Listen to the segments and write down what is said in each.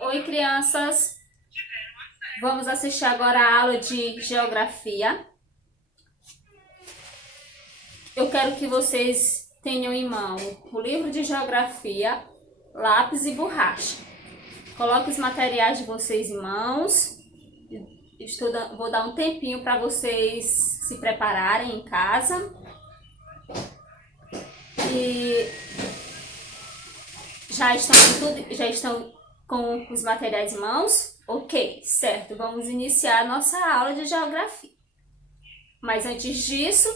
Oi, crianças! Vamos assistir agora a aula de geografia. Eu quero que vocês tenham em mão o livro de geografia, lápis e borracha. Coloque os materiais de vocês em mãos. Vou dar um tempinho para vocês se prepararem em casa. E já estão com os materiais em mãos? Ok, certo. Vamos iniciar a nossa aula de geografia. Mas antes disso,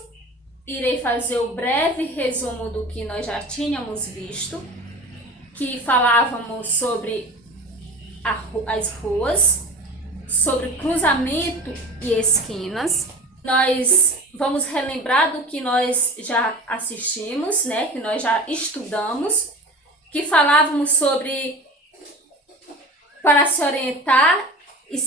irei fazer o breve resumo do que nós já tínhamos visto, que falávamos sobre as ruas, sobre cruzamento e esquinas. Nós vamos relembrar do que nós já assistimos, né? Que nós já estudamos, que falávamos sobre para se orientar e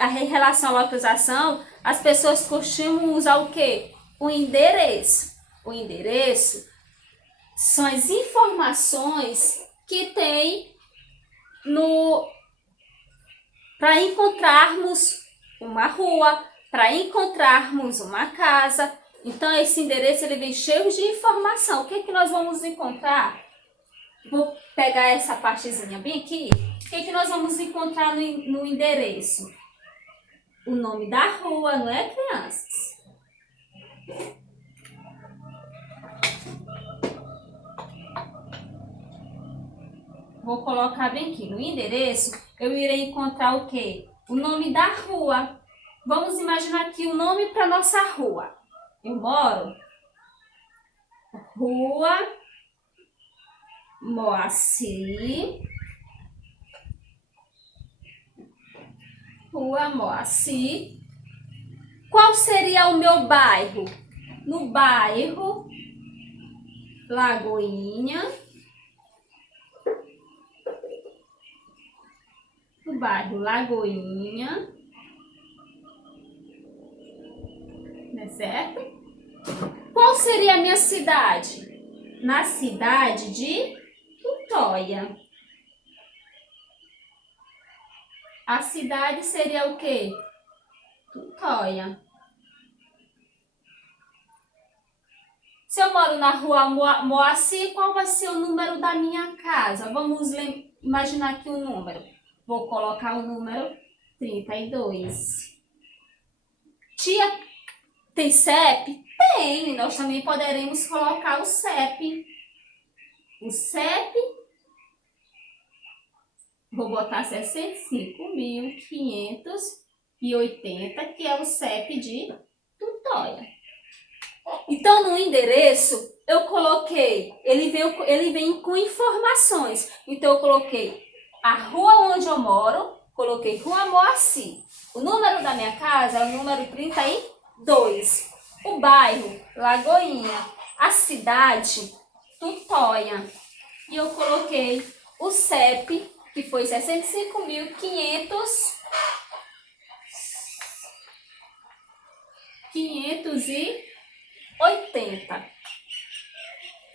em relação à localização, as pessoas costumam usar o quê? O endereço. O endereço são as informações que tem para encontrarmos uma rua, para encontrarmos uma casa. Então esse endereço ele vem cheio de informação. O que é que nós vamos encontrar? Vou pegar essa partezinha bem aqui. O que é que nós vamos encontrar no endereço? O nome da rua, não é, crianças? Vou colocar bem aqui. No endereço, eu irei encontrar o quê? O nome da rua. Vamos imaginar aqui o nome para nossa rua. Eu moro Rua Moacir. Rua Moacir. Qual seria o meu bairro? No bairro Lagoinha. No bairro Lagoinha. Não é certo? Qual seria a minha cidade? Na cidade de Tutóia. A cidade seria o quê? Tutóia. Se eu moro na rua Moacir, qual vai ser o número da minha casa? Vamos imaginar aqui um número. Vou colocar o número 32. Tia, tem CEP? Tem. Nós também poderemos colocar o CEP. O CEP, vou botar 65.580, que é o CEP de Tutóia. Então, no endereço, eu coloquei, ele vem com informações. Então, eu coloquei a rua onde eu moro, coloquei Rua Moacir. O número da minha casa é o número 32. O bairro, Lagoinha. A cidade, Tutóia. E eu coloquei o CEP, que foi 65.580.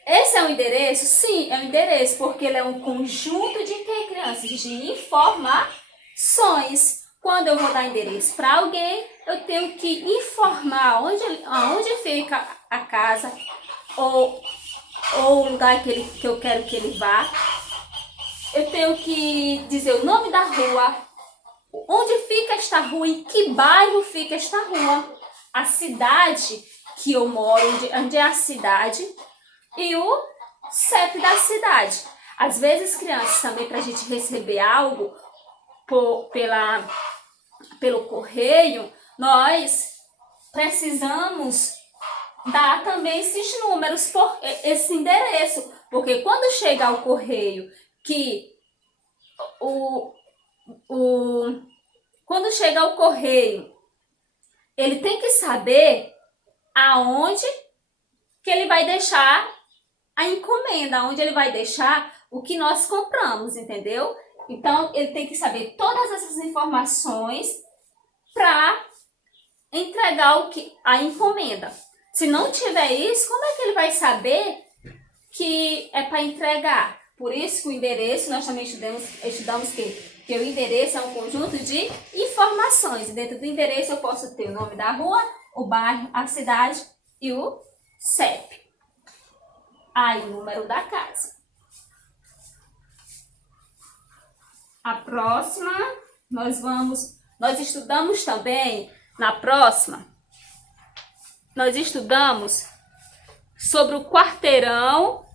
Esse é o endereço? Sim, é o endereço, porque ele é um conjunto de quê, crianças? De informações. Quando eu vou dar endereço para alguém, eu tenho que informar onde fica a casa ou o lugar que eu quero que ele vá. Eu tenho que dizer o nome da rua, onde fica esta rua, em que bairro fica esta rua, a cidade que eu moro, onde é a cidade, e o CEP da cidade. Às vezes, crianças, também para a gente receber algo pelo correio, nós precisamos dar também esses números, esse endereço, porque quando chega ao correio quando chega ao correio, ele tem que saber aonde que ele vai deixar a encomenda, onde ele vai deixar o que nós compramos, entendeu? Então, ele tem que saber todas essas informações para entregar a encomenda. Se não tiver isso, como é que ele vai saber que é para entregar? Por isso que o endereço, nós também estudamos que o endereço é um conjunto de informações. E dentro do endereço eu posso ter o nome da rua, o bairro, a cidade e o CEP. Aí o número da casa. A próxima, nós estudamos também, na próxima, nós estudamos sobre o quarteirão,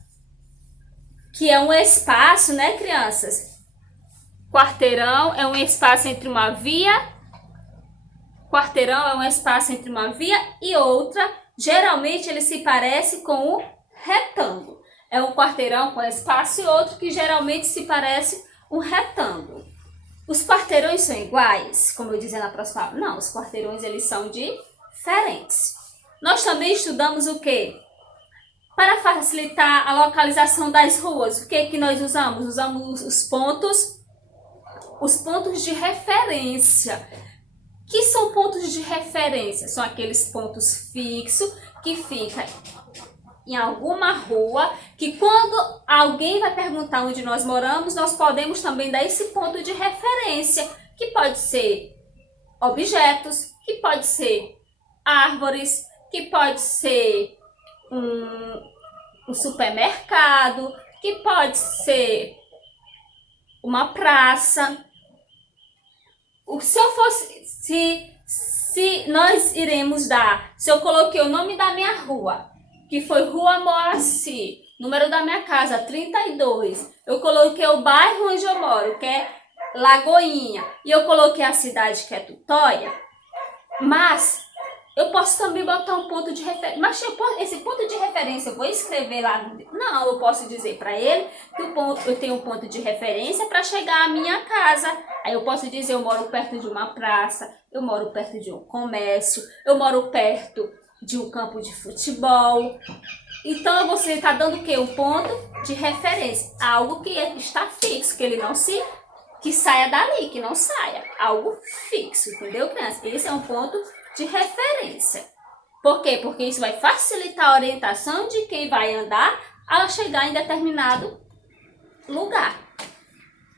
que é um espaço, né, crianças? Quarteirão é um espaço entre uma via. Quarteirão é um espaço entre uma via e outra. Geralmente ele se parece com o retângulo. É um quarteirão com espaço e outro que geralmente se parece um retângulo. Os quarteirões são iguais, como eu dizia na próxima aula? Não, os quarteirões eles são diferentes. Nós também estudamos o quê? Para facilitar a localização das ruas, o que nós usamos? Usamos os pontos de referência. Que são pontos de referência? São aqueles pontos fixos que ficam em alguma rua, que quando alguém vai perguntar onde nós moramos, nós podemos também dar esse ponto de referência, que pode ser objetos, que pode ser árvores, que pode ser um supermercado, que pode ser uma praça. Se nós iremos dar, se eu coloquei o nome da minha rua, que foi Rua Moacir, número da minha casa 32, eu coloquei o bairro onde eu moro, que é Lagoinha, e eu coloquei a cidade, que é Tutóia, mas eu posso também botar um ponto de referência. Mas esse ponto de referência eu vou escrever lá no... Não, eu posso dizer para ele que eu tenho um ponto de referência para chegar à minha casa. Aí eu posso dizer, eu moro perto de uma praça, eu moro perto de um comércio, eu moro perto de um campo de futebol. Então você está dando o quê? Um ponto de referência. Algo que está fixo, que ele não que saia dali, que não saia. Algo fixo, entendeu, criança? Esse é um ponto de referência. Por quê? Porque isso vai facilitar a orientação de quem vai andar ao chegar em determinado lugar.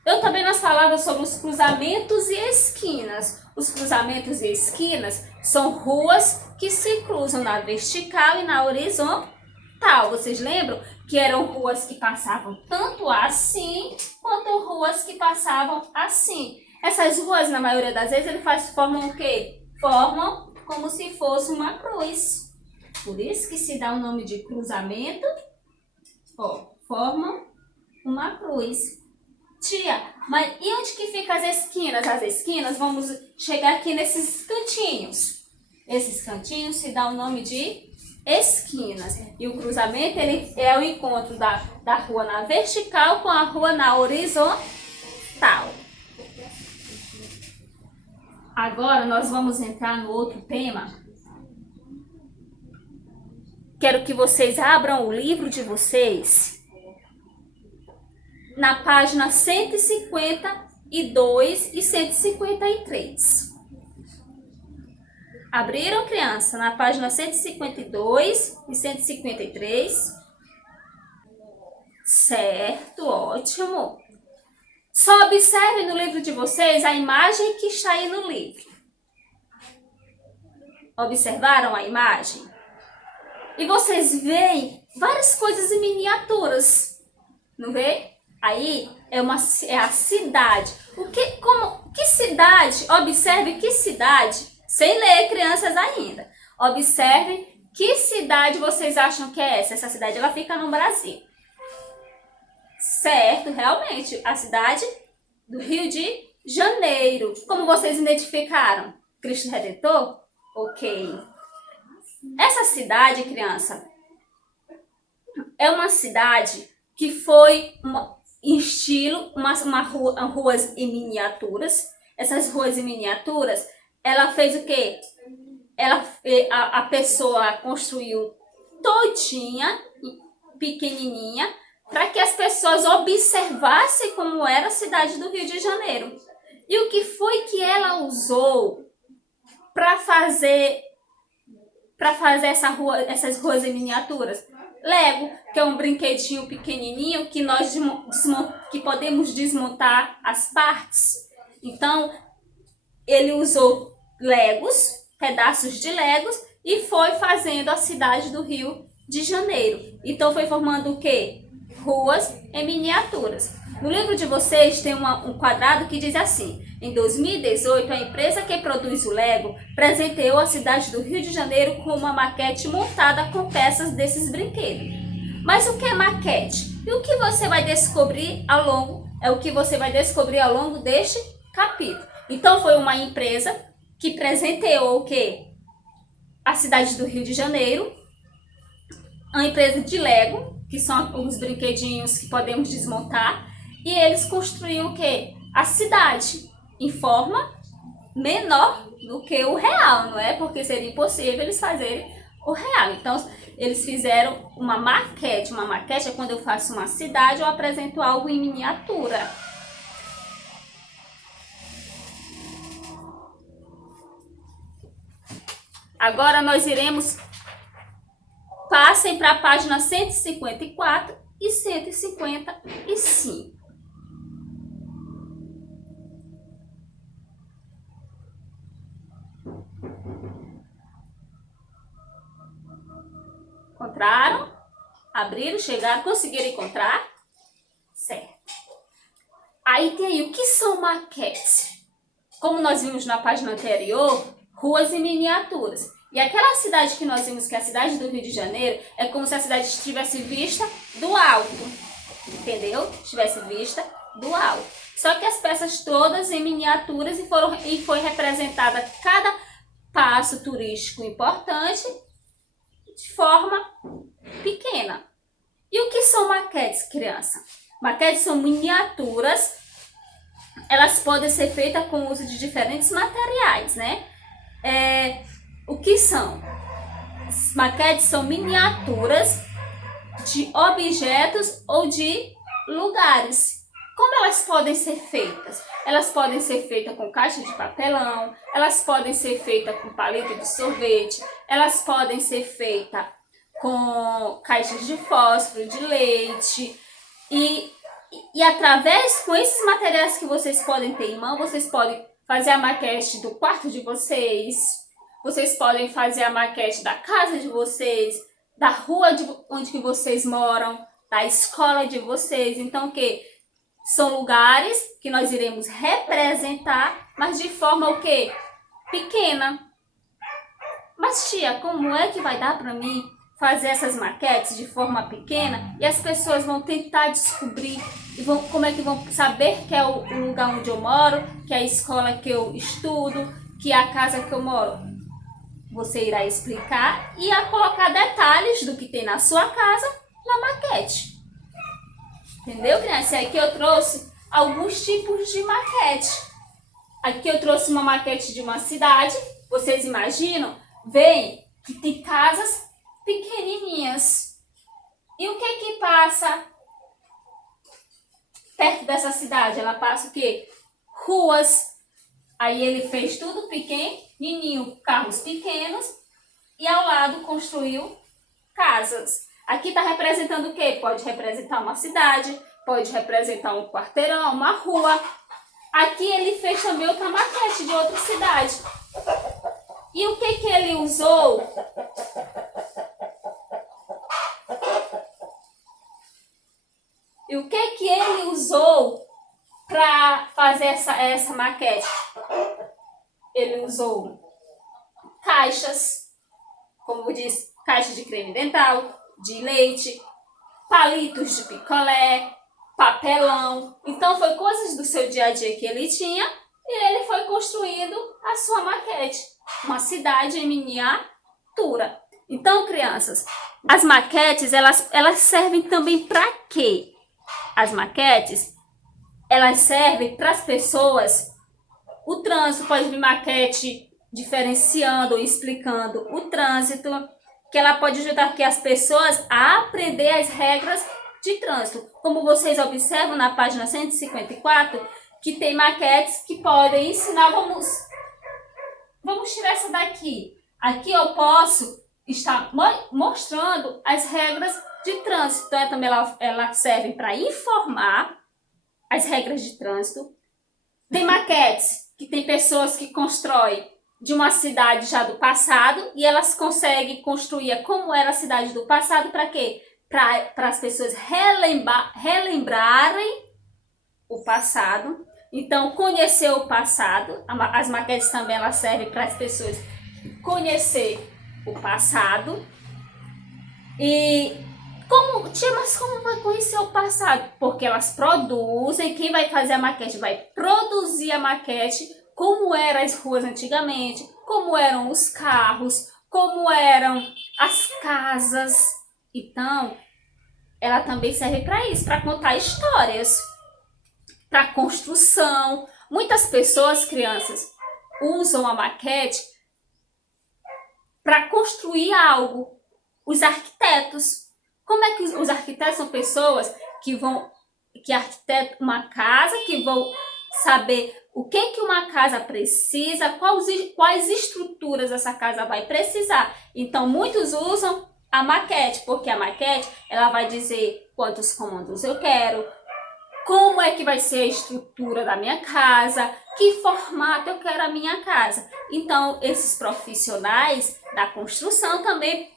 Eu também nós falava sobre os cruzamentos e esquinas. Os cruzamentos e esquinas são ruas que se cruzam na vertical e na horizontal. Vocês lembram que eram ruas que passavam tanto assim quanto ruas que passavam assim. Essas ruas, na maioria das vezes, formam o quê? Formam como se fosse uma cruz. Por isso que se dá o nome de cruzamento. Formam uma cruz. Tia, mas e onde que ficam as esquinas? As esquinas, vamos chegar aqui nesses cantinhos. Esses cantinhos se dá o nome de esquinas. E o cruzamento ele é o encontro da rua na vertical com a rua na horizontal. Agora nós vamos entrar no outro tema. Quero que vocês abram o livro de vocês na página 152 e 153. Abriram, criança? Na página 152 e 153. Certo, ótimo. Só observe no livro de vocês a imagem que está aí no livro. Observaram a imagem? E vocês veem várias coisas em miniaturas. Não vê? Aí é a cidade. Que cidade? Observe que cidade. Sem ler, crianças ainda. Observe que cidade vocês acham que é essa. Essa cidade ela fica no Brasil. Certo, realmente. A cidade do Rio de Janeiro. Como vocês identificaram? Cristo Redentor? Ok. Essa cidade, criança, é uma cidade que foi em estilo, ruas em miniaturas. Essas ruas em miniaturas, ela fez o quê? A pessoa construiu todinha, pequenininha, para que as pessoas observassem como era a cidade do Rio de Janeiro. E o que foi que ela usou para fazer essas ruas em miniaturas? Lego, que é um brinquedinho pequenininho que nós que podemos desmontar as partes. Então, ele usou Legos, pedaços de Legos, e foi fazendo a cidade do Rio de Janeiro. Então, foi formando o quê? Ruas em miniaturas. No livro de vocês tem um quadrado que diz assim: em 2018, a empresa que produz o Lego presenteou a cidade do Rio de Janeiro com uma maquete montada com peças desses brinquedos. Mas o que é maquete? E o que você vai descobrir ao longo deste capítulo. Então, foi uma empresa que presenteou o quê? A cidade do Rio de Janeiro, uma empresa de Lego, que são os brinquedinhos que podemos desmontar, e eles construíam o quê? A cidade em forma menor do que o real, não é? Porque seria impossível eles fazerem o real. Então, eles fizeram uma maquete. Uma maquete é quando eu faço uma cidade ou apresento algo em miniatura. Agora nós iremos... Passem para a página 154 e 155. Encontraram? Abriram, chegaram, conseguiram encontrar? Certo. Aí tem aí, o que são maquetes? Como nós vimos na página anterior, ruas em miniaturas. E aquela cidade que nós vimos, que é a cidade do Rio de Janeiro, é como se a cidade estivesse vista do alto. Entendeu? Estivesse vista do alto. Só que as peças todas em miniaturas e foi representada cada passo turístico importante de forma pequena. E o que são maquetes, criança? Maquetes são miniaturas. Elas podem ser feitas com o uso de diferentes materiais, né? O que são? Maquetes são miniaturas de objetos ou de lugares. Como elas podem ser feitas? Elas podem ser feitas com caixa de papelão, elas podem ser feitas com palito de sorvete, elas podem ser feitas com caixas de fósforo, de leite. E através, com esses materiais que vocês podem ter em mão, vocês podem fazer a maquete do quarto de vocês, vocês podem fazer a maquete da casa de vocês, da rua onde que vocês moram, da escola de vocês. Então, o que? São lugares que nós iremos representar, mas de forma o quê? Pequena. Mas, tia, como é que vai dar para mim fazer essas maquetes de forma pequena e as pessoas vão tentar descobrir e como é que vão saber que é o lugar onde eu moro, que é a escola que eu estudo, que é a casa que eu moro? Você irá explicar e a colocar detalhes do que tem na sua casa na maquete. Entendeu, criança? Aqui eu trouxe alguns tipos de maquete. Aqui eu trouxe uma maquete de uma cidade. Vocês imaginam? Veem que tem casas pequenininhas. E o que passa perto dessa cidade? Ela passa o quê? Ruas. Aí ele fez tudo pequenininho, carros pequenos, e ao lado construiu casas. Aqui está representando o quê? Pode representar uma cidade, pode representar um quarteirão, uma rua. Aqui ele fez também outra maquete de outra cidade. E o que ele usou? E o que ele usou para fazer essa maquete? Ele usou caixas, como eu disse, caixa de creme dental, de leite, palitos de picolé, papelão. Então, foi coisas do seu dia a dia que ele tinha e ele foi construindo a sua maquete. Uma cidade em miniatura. Então, crianças, as maquetes, elas servem também para quê? As maquetes, elas servem para as pessoas. O trânsito pode vir maquete diferenciando, explicando o trânsito, que ela pode ajudar aqui as pessoas a aprender as regras de trânsito. Como vocês observam na página 154, que tem maquetes que podem ensinar, vamos tirar essa daqui. Aqui eu posso estar mostrando as regras de trânsito. Então, também ela serve para informar as regras de trânsito. Tem maquetes, que tem pessoas que constroem de uma cidade já do passado e elas conseguem construir como era a cidade do passado. Para quê? Para as pessoas relembrarem o passado. Então, conhecer o passado. As maquetes também elas servem para as pessoas conhecer o passado. E mas como vai conhecer o passado? Porque elas produzem, quem vai fazer a maquete vai produzir a maquete, como eram as ruas antigamente, como eram os carros, como eram as casas. Então, ela também serve para isso, para contar histórias, para construção. Muitas pessoas, crianças, usam a maquete para construir algo. Os arquitetos. Como é que os arquitetos são pessoas que arquitetam uma casa, que vão saber o que uma casa precisa, quais estruturas essa casa vai precisar. Então, muitos usam a maquete, porque a maquete ela vai dizer quantos cômodos eu quero, como é que vai ser a estrutura da minha casa, que formato eu quero a minha casa. Então, esses profissionais da construção também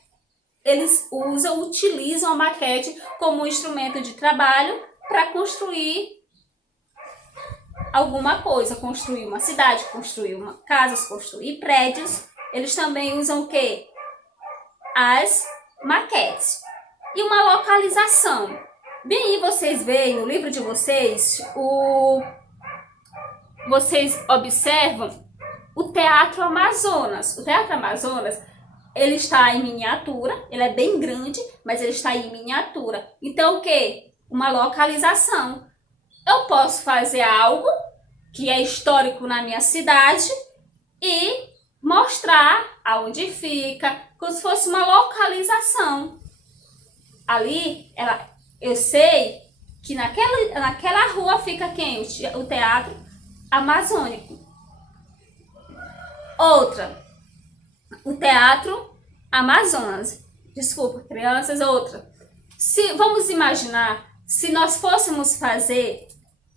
eles utilizam a maquete como um instrumento de trabalho para construir alguma coisa, construir uma cidade, construir casas, construir prédios. Eles também usam o quê? As maquetes. E uma localização. Bem, vocês veem no livro de vocês, vocês observam o Teatro Amazonas. O Teatro Amazonas ele está em miniatura, ele é bem grande, mas ele está em miniatura. Então, o quê? Uma localização. Eu posso fazer algo que é histórico na minha cidade e mostrar aonde fica, como se fosse uma localização. Ali, eu sei que naquela rua fica quem? O Teatro Amazônico. Outra. O Teatro Amazonas. Desculpa, crianças, outra. Vamos imaginar, se nós fôssemos fazer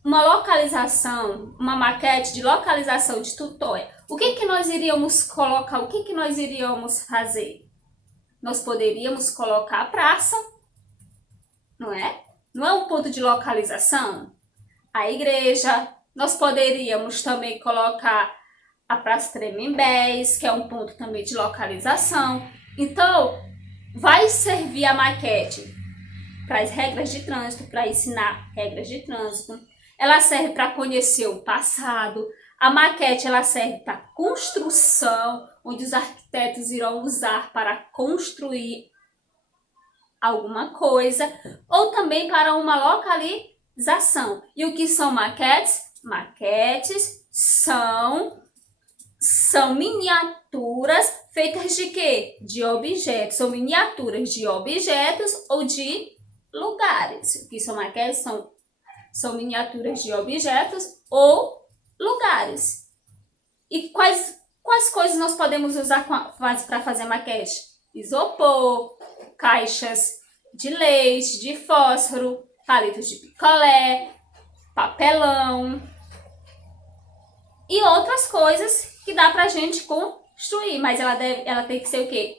uma localização, uma maquete de localização de Tutóia, o que nós iríamos colocar, o que nós iríamos fazer? Nós poderíamos colocar a praça, não é? Não é um ponto de localização? A igreja. Nós poderíamos também colocar a Praça Tremembés, que é um ponto também de localização. Então, vai servir a maquete para as regras de trânsito, para ensinar regras de trânsito. Ela serve para conhecer o passado. A maquete ela serve para construção, onde os arquitetos irão usar para construir alguma coisa, ou também para uma localização. E o que são maquetes? Maquetes são miniaturas feitas de quê? De objetos. São miniaturas de objetos ou de lugares. O que são maquetes? São miniaturas de objetos ou lugares. E quais coisas nós podemos usar para fazer maquete? Isopor, caixas de leite, de fósforo, palitos de picolé, papelão e outras coisas que dá pra gente construir, mas ela tem que ser o quê?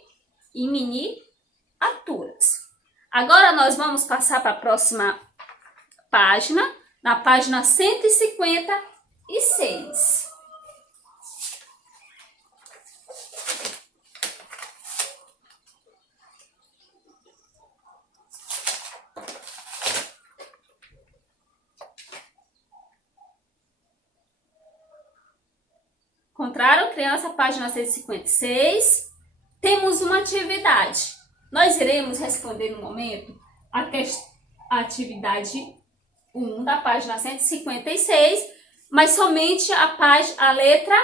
Em miniaturas. Agora nós vamos passar para a próxima página, na página 156. Encontraram, criança? Página 156. Temos uma atividade. Nós iremos responder no momento a atividade 1 da página 156, mas somente a letra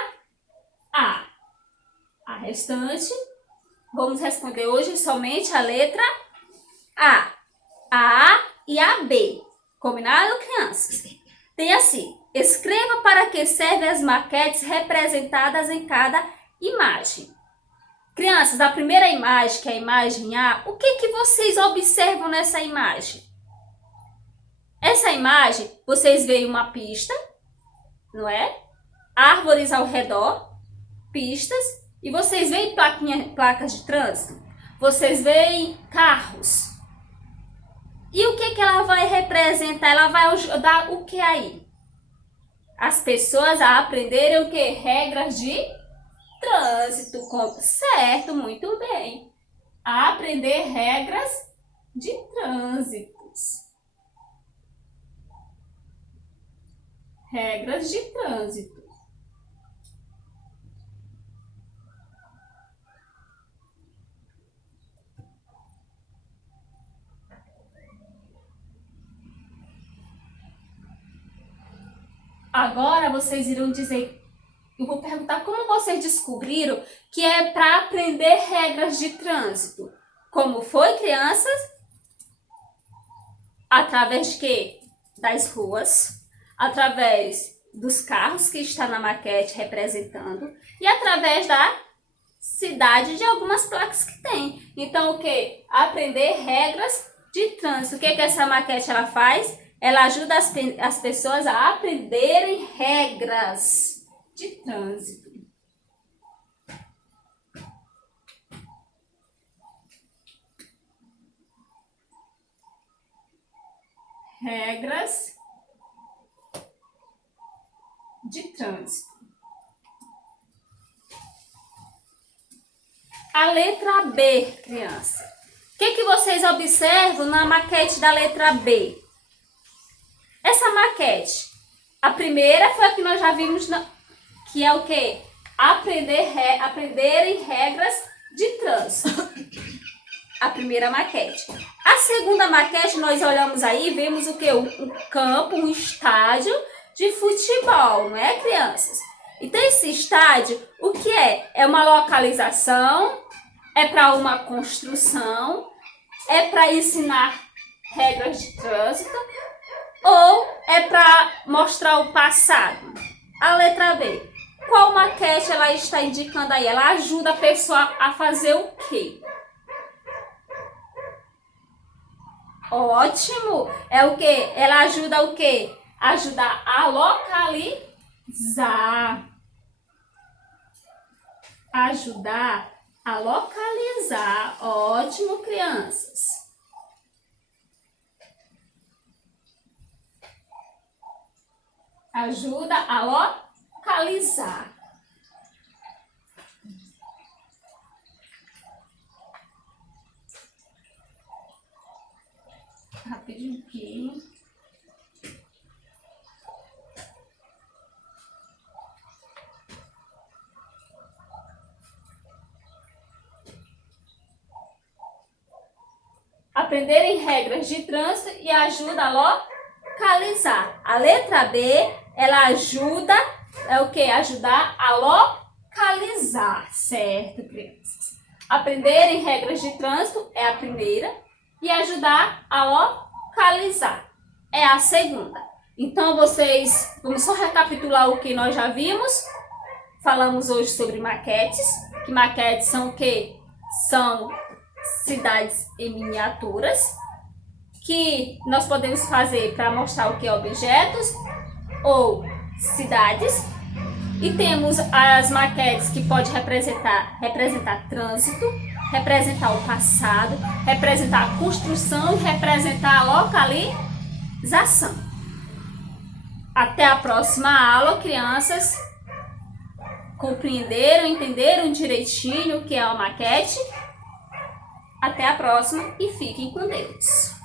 A. A restante, vamos responder hoje somente a letra A. A A e a B. Combinado, crianças? Tem assim: escreva para que servem as maquetes representadas em cada imagem. Crianças, a primeira imagem, que é a imagem A, o que vocês observam nessa imagem? Essa imagem, vocês veem uma pista, não é? Árvores ao redor, pistas, e vocês veem placas de trânsito, vocês veem carros. E o que ela vai representar? Ela vai ajudar o que aí? As pessoas a aprenderem o que? Regras de trânsito. Certo, muito bem. A aprender regras de trânsitos. Regras de trânsito. Agora vocês irão dizer, eu vou perguntar como vocês descobriram que é para aprender regras de trânsito. Como foi, crianças? Através de quê? Das ruas, através dos carros que está na maquete representando e através da cidade de algumas placas que tem. Então, o que? Aprender regras de trânsito. O que essa maquete ela faz? Ela ajuda as pessoas a aprenderem regras de trânsito. Regras de trânsito. A letra B, criança. O que vocês observam na maquete da letra B? Essa maquete, a primeira foi a que nós já vimos, que é o quê? Aprenderem regras de trânsito. A primeira maquete. A segunda maquete, nós olhamos aí, vemos o quê? Um campo, um estádio de futebol, não é, crianças? Então, esse estádio, o que é? É uma localização, é para uma construção, é para ensinar regras de trânsito, ou é para mostrar o passado? A letra B. Qual maquete ela está indicando aí? Ela ajuda a pessoa a fazer o quê? Ótimo! É o quê? Ela ajuda o quê? Ajudar a localizar. Ajudar a localizar. Ótimo, crianças. Ajuda a localizar. Rapidinho aqui. Aprenderem regras de trânsito e ajuda a localizar. A letra B, ela ajuda, é o que? Ajudar a localizar, certo, crianças? Aprenderem regras de trânsito é a primeira e ajudar a localizar é a segunda. Então, vamos só recapitular o que nós já vimos. Falamos hoje sobre maquetes, que maquetes são o quê? São cidades em miniaturas, que nós podemos fazer para mostrar o que? Objetos ou cidades. E temos as maquetes que pode representar trânsito, representar o passado, representar a construção e representar a localização. Até a próxima aula, crianças. Compreenderam, entenderam direitinho o que é uma maquete? Até a próxima e fiquem com Deus.